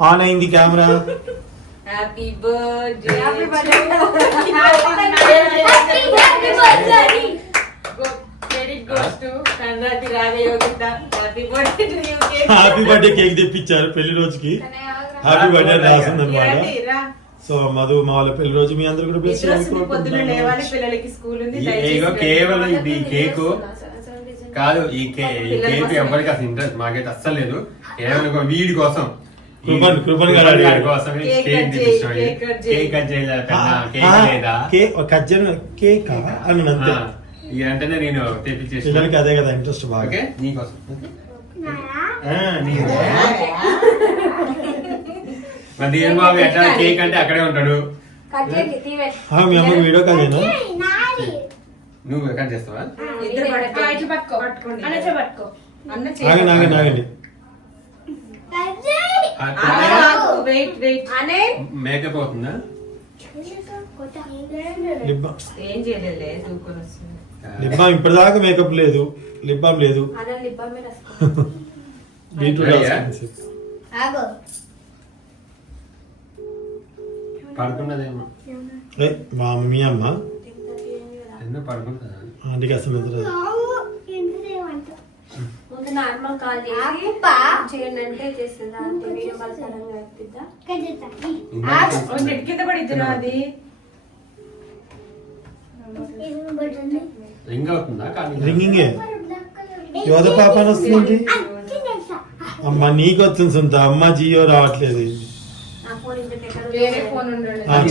On అయింది camera. Happy birthday happy birthday cake తెప్పించారు పెళ్ళి రోజుకి. హ్యాపీ బర్త్డే రాసింది అనమాట సో మధు మా వాళ్ళ పెళ్ళి రోజు మీ అందరు కూడా బెస్ట్ నిద్ర వస్తుంది పొద్దున్న లేవాలి పిల్లలకి స్కూల్ ఉంది దయచేసి ఇగో కేవలం ఇది కేకు కాదు ఈ కే ఈ కేక్ ఎవరికి అసలు ఇంట్రెస్ట్ మాకైతే అస్సలు లేదు. కేవలం వీడి కోసం. కృపన్- కృపన్ గారు కేక్ కజ్జన కేక్ అని అంతే. వెంటనే నేను తెప్పించేసి అదే కదా ఇంట్రెస్ట్ బాగా. ఓకే? నీకోసం ఆ, నీదే. మరి దీని బాబు ఎట్లా కేక్ అంటే అక్కడే ఉంటాడు. ఆ, మీ వీడియో కాదేనా నువ్వు కట్ చేస్తావా. పట్టుకోండి. అన్న చేయి. వెయిట్ వెయిట్ మేకప్ అవుతుందా ఏం చేయలేదు దూకొని వస్తుంది. లిప్ బామ్ ఇప్పటిదాకా మేకప్ లేదు లిప్ బామ్ లేదు. పడుకున్నదేమో. మా మీ అమ్మ. ఆంటీకి అసలు నార్మల్ కాల్ చేసి చేయండి అంటే వీడియో కాల్ కింద పడిద్దిరా అది. రింగ్ అవుతుందా? కానీ రింగింగే యోధ పాప అని వస్తుంది అమ్మ నీకు వచ్చింది సొంత. అమ్మ జియో రావట్లేదు.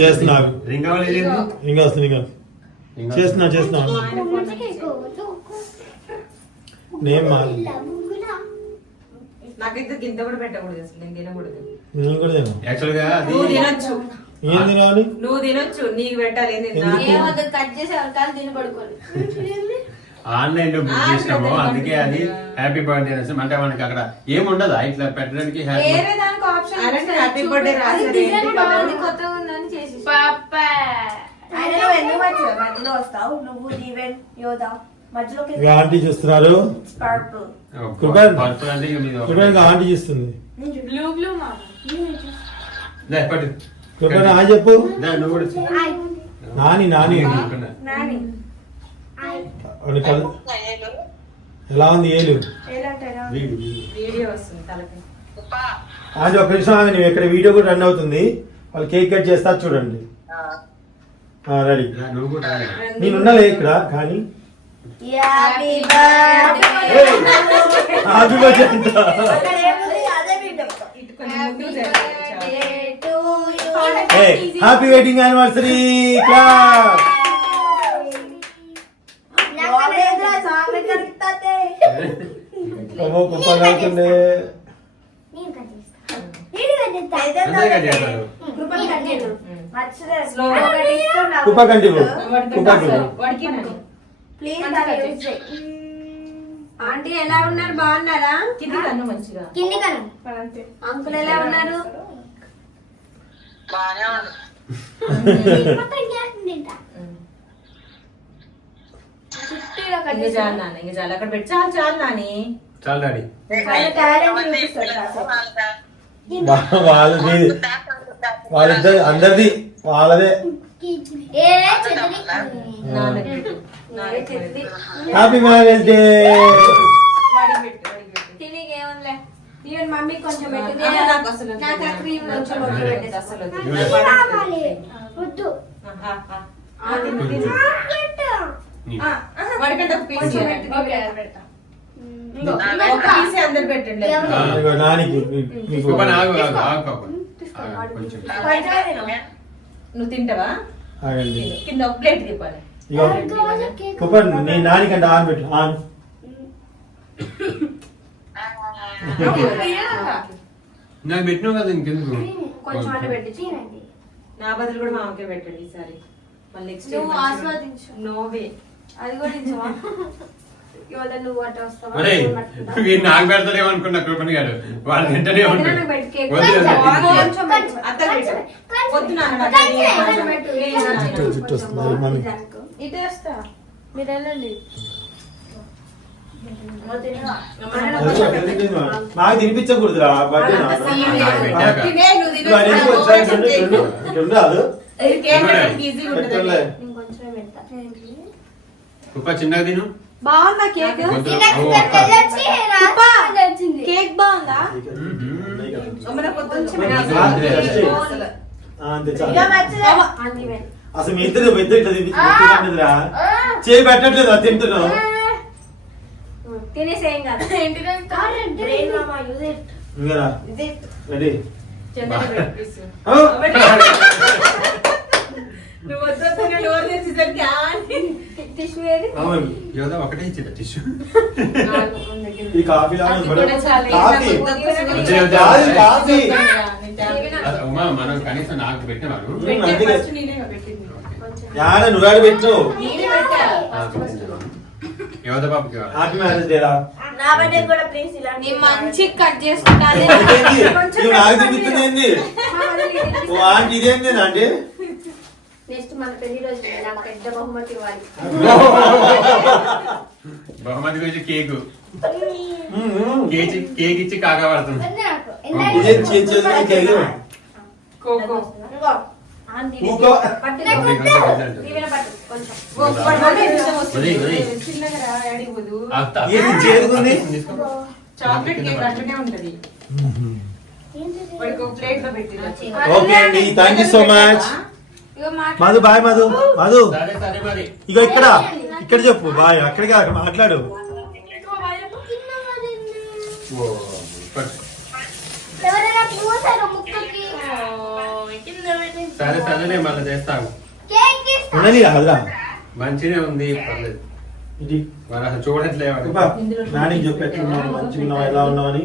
చేస్తున్నా. రింగ్ అవ్వలేదు ఇంకా వస్తుంది ఇంకా రింగ్ చేస్తున్నా చేస్తున్నా. నేను మా నాకైతే గింత కూడా పెట్టకూడదు అసలు నేను తినకూడదు. నేను కూడా తినా యాక్చువల్గా అది నువ్వు తినొచ్చు. ఏం తినాలి. నువ్వు తినొచ్చు నీకు పెట్టాలి ఏం తిన్నా ఎందుకు? ఏమొద్దు కట్ చేసి ఎవరికాలు తిని పడుకోండి. ఆన్లైన్లో బుక్ చేసినాము అదే, అందుకే అది. హ్యాపీ బర్త్డే అనేసి అంటే మనకి అక్కడ ఏముండదా ఇట్లా పెట్టడానికి వేరే దానికి ఆప్షన్ అలాంటి హ్యాపీ బర్త్డే రాశారు డిజైన్ ఏంటి బాగుంది కదా? కొత్తగా ఉందని చేసి ఆయన నువ్వు ఎందుకు మధ్యలో మధ్యలో వస్తావు నువ్వు నీవెన్ యోధా. ఇక ఆంటీ చూస్తున్నారు. ఇంకా ఆంటీ చూస్తుంది. బ్లూ. కృపణ ఆ చెప్పు. నాని నాని. ఎలా ఉంది ఏలు? ఆంటీ ఒక నిమిషం ఆగండి. ఇక్కడ వీడియో కూడా రన్ అవుతుంది. వాళ్ళు కేక్ కట్ చేస్తారు చూడండి. రెడీ. నేను ఉన్నాలే ఇక్కడ కానీ happy birthday happy wedding anniversary కలుగుతాతే ఓహో కుప్పలు అవుతుండే అందరికీ కట్ కుప్ప కంటివ్వు ప్లీజ్ ఆంటీ ఎలా ఉన్నారు? బాగున్నారా? కింది కన్ను మంచిగా. కింది కను అంతే. అంకుల్ ఎలా ఉన్నారు? చుట్టూరా కట్ ఇంక చేసి చాలు నాన్న ఇంక చాలు. అక్కడ పెట్టి. చాలు చాలు నాని. చాలు డాడీ. ఆయన టాలెంట్ చూపిస్తాడు కాసేపు వా- వాళ్ళది. వాళ్ళిద్దరు అందరిది వాళ్ళదే. Happy marriage day even mummy కొంచెం నాకు అసలు వద్దు. నాకు ఆ క్రీమ్ కొంచెం వద్దు నువ్వు తింటావా. కింద ఒక ప్లేట్ తిప్పాలి. ఇగో కుప్పన్ నీ నానికంటే ఆన్ పెట్టు ఆన్. నాకు పెట్టినావు కదా ఇంకెందుకు? కొంచెం అట్లా పెట్టించి నా బదులు కూడా మామకే పెట్టండి ఈసారి. మళ్ళీ నెక్స్ట్ నువ్వు ఆస్వాదించు. నోవే. అది కూడా ఇచ్చావా ఇవాళ నువ్వు అట్లా వస్తావా? ఒరే నువ్వు పట్టుకుంటావా? వీడు నాకు పెడతారేమో అనుకున్నా కృపణి గారు. వాళ్ళు తింటనే ఉంటారు వద్దు నాన్న నాకు కొంచెం, తెలియదు. కొంచెం పెట్టు. లేదు. నాన్న. చుట్టూ వస్తుంది అది మమ్మీ ఇటే వస్తా మీరు వెళ్ళండి మాకు తినిపించకూడదురా కుప్ప చిన్నగా తిను. బాగుందా కేక్. కేక్ బాగుందా? అమ్మన అసలు మీ ఇద్దరు పెద్ద ఇట్లా. చేయి పెట్టట్లేదు అది తింటున్నావు. తినేసేం కాదు. రెడీ. టిష్యూ ఒకటే ఈ కాఫీ కాఫీ. కాఫీ. మనం కనీసం నాకు. యాడ పెట్టు. నేనే పెట్టా. యోధ బాబుకి కావాలి. హ్యాపీ మ్యారేజ్ డేరా నా బర్త్డే కూడా ప్లీజ్ ఇలాంటి నేను మంచి కట్ చేసుకుంటా అదే ఇదేంది? నువ్వు నాకు తినిపిస్తుంది ఏంది ఓ ఆంటీ ఇదేంది అంటే నెక్స్ట్ మన పెళ్ళి రోజు నాకు పెద్ద బహుమతి ఇవ్వాలి. బహుమతి గురించి కేక్. కేక్ ఇచ్చి కాగా పడుతుంది కేక్. పట్టు. కొంచెం. ఇష్టం వస్తుంది. చిన్నగా ఏది. చాక్లెట్ అట్లనే ఉంటది. ఓకే అండి thank you so much Madhu bye Madhu Madhu. ఇగో ఇక్కడ ఇక్కడ చెప్పు బాయ్ అక్కడికి అక్కడ మాట్లాడు. ఎవరైనా ముక్కుకి సరే సరేనే మళ్ళీ చేస్తాను. ఉండని రాదురా మంచిగా ఉంది పర్లేదు ఇది మరి అసలు చూడట్లేవాడు కృప, నానికి చెప్పు ఎట్లా ఉన్నావు మంచిగా ఉన్నావు ఎలా ఉన్నావు అని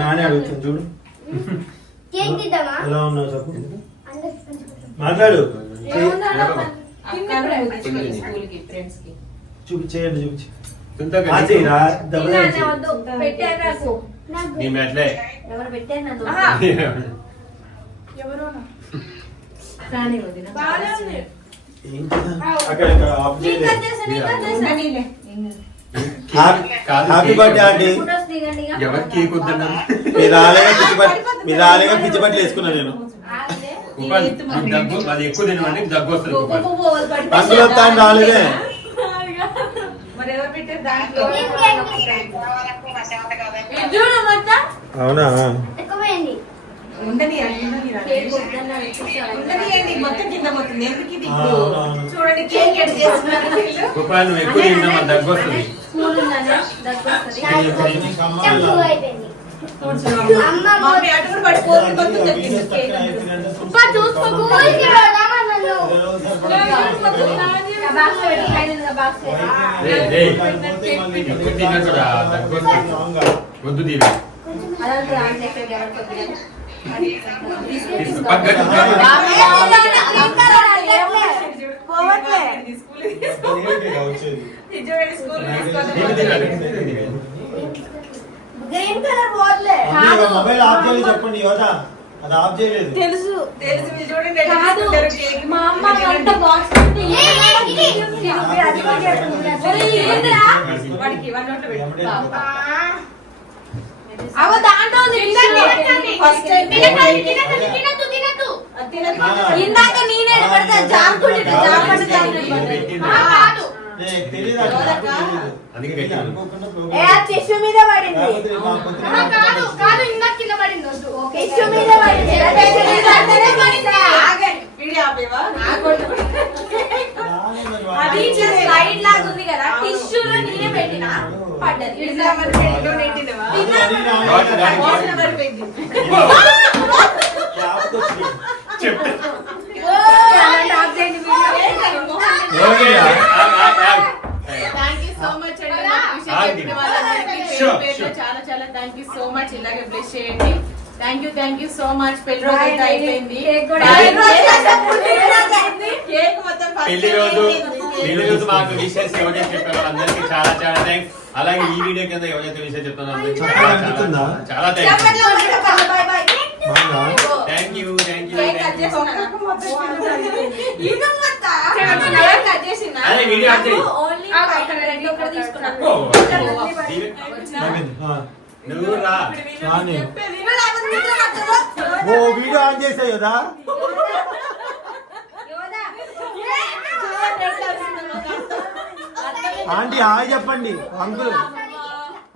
నాని అడుగుతుంది చూడు ఎలా ఉన్నావు చెప్పు. మాట్లాడు చూపి చేయండి చూపించి తుంతగా ఆ చెయ్యిరా దెబ్బ తిన్నానే తగిలించి. వద్దు పెట్టారు నాకు నాకు నీ మెట్లే ఎవరు హ్యాపీ బర్త్డే ఆంటీ. ఎవరు కేక్ వద్దన్నారు మీరు బట్ మీరు రాలేగా పిచ్చి బట్టలు వేసుకున్నా నేను. దగ్గు అది ఎక్కువ తినమంటే నీకు దగ్గు వస్తుంది. అందులో తాను రాలేదే. అవునా. ఉండనీయండి, మొత్తం కింద పోతుంది ఎందుకు ఇది. చూడండి కేక్ ఎడ్ చేస్తున్నారు నువ్వు ఎక్కువ మరి దగ్గు వస్తుంది స్కూల్ ఉందనే దగ్గు వస్తది. వద్దు దీవి అదంతా గ్రీన్ కలర్ మొబైల్ ఆఫ్ చేయలేదు చెప్పండి యువత అది ఆఫ్ చేయలేదు తెలుసు. తెలుసు మీరు చూడండి కాదు మా అమ్మ వంట బాక్స్ వాడికి వన్ నోట్లో పెట్టి అగో దాంట్లో. ఫస్ట్. ఇందాక నేనే పెడతా జారుకుంటే జారుకుంటే మీద పడింది. కాదు కాదు ఇందాక కింద పడింది వద్దు. చాలా చాలా థ్యాంక్ యూ సో మచ్ ఇలాగే బ్లెస్ చేయండి. Thank you thank you so much పెళ్ళి రోజు అయిపోయింది. కేక్ కూడా Bye. అయిపోయింది. కేక్ మొత్తం రోజు మాకు విషయాలు ఎవరైతే చెప్పారో అందరికి చాలా చాలా థ్యాంక్స్ అలాగే ఈ వీడియో కింద ఎవరైతే విషయం చెప్తారో అందరికీ చాలా చాలా thanks? Thank you thank you cake cut thank you చేసుకున్నాక మొత్తం. ఇది మొత్తం చేస్తున్నావా? కట్ చేసిందా? అదే వీడియో కట్ చేయి. ఓన్లీ ఆ, ఫైవ్ ఒక్క హండ్రెడ్ ఒకటి తీసుకున్నా ఓ, అయిపోయింది. ఆ. నువ్వు రా రాని. ఓ వీడియో ఆన్ చేసాయి కదా ఆంటీ హాయ్ చెప్పండి. అంకుల్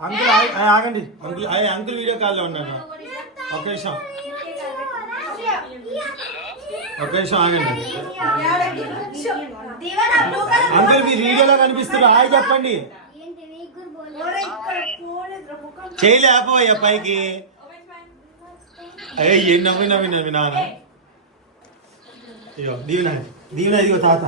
అంకుల్ ఆగండి. అంకుల్ హాయ్ అంకుల్ వీడియో కాల్లో ఉన్నాను ఒక నిమిషం. ఒక నిమిషం ఆగండి. అంకుల్ మీ వీడియోలో కనిపిస్తున్నారు హాయ్ చెప్పండి. చేయలేకపోయా పైకి. అయ్యి నవ్వి నవ్వి నవ్వి నాన్న. అయ్యో దీవెన దీవెన ఇదిగో తాత.